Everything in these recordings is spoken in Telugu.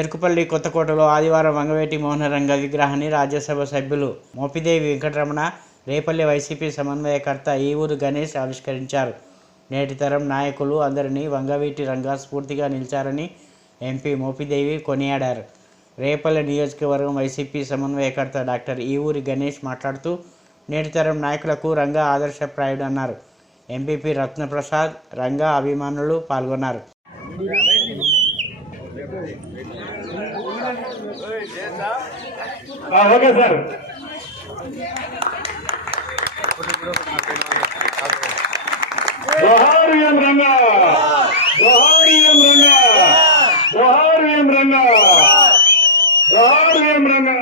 చెరుకుపల్లి కొత్తకోటలో ఆదివారం వంగవేటి మోహనరంగ విగ్రహాన్ని రాజ్యసభ సభ్యులు మోపిదేవి వెంకటరమణ, రేపల్లె వైసీపీ సమన్వయకర్త ఈవూరు గణేష్ ఆవిష్కరించారు. నేటి తరం నాయకులు అందరినీ వంగవీటి రంగా స్ఫూర్తిగా నిలిచారని ఎంపీ మోపిదేవి కొనియాడారు. రేపల్లె నియోజకవర్గం వైసీపీ సమన్వయకర్త డాక్టర్ ఈవూరి గణేష్ మాట్లాడుతూ నేటి తరం నాయకులకు రంగా ఆదర్శప్రాయుడు అన్నారు. ఎంపీపీ రత్నప్రసాద్, రంగా అభిమానులు పాల్గొన్నారు. Okay sir. జోహార్ ఎం రంగా, జోహార్ ఎం రంగా, జోహార్ ఎం రంగా, జోహార్ ఎం రంగా.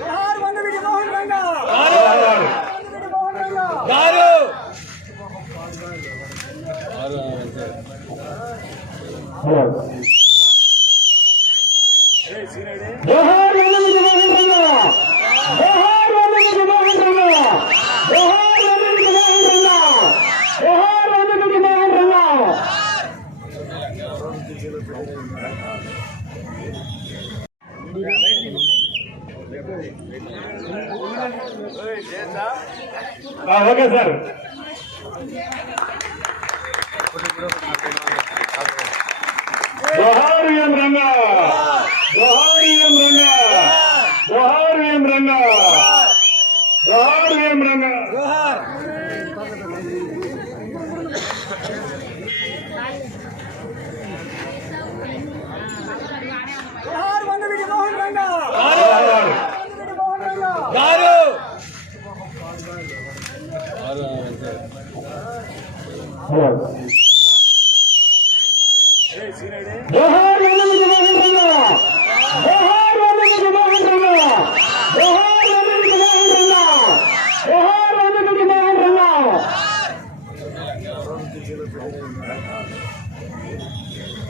జోహార్ వంగవీటి మోహన్ రంగా గారు. జోహార్ వంగవీటి మోహన్ రంగా, జోహార్ వంగవీటి మోహన్ రంగా, జోహార్ వంగవీటి మోహన్ రంగా, జోహార్ వంగవీటి మోహన్ రంగా. Okay sir. జోహార్ ఎం రంగా, జోహార్ ఎం రంగా, జోహార్ ఎం రంగా, జోహార్ ఎం రంగా. జోహార్ వంగవీటి మోహన్ రంగా గారు. జోహార్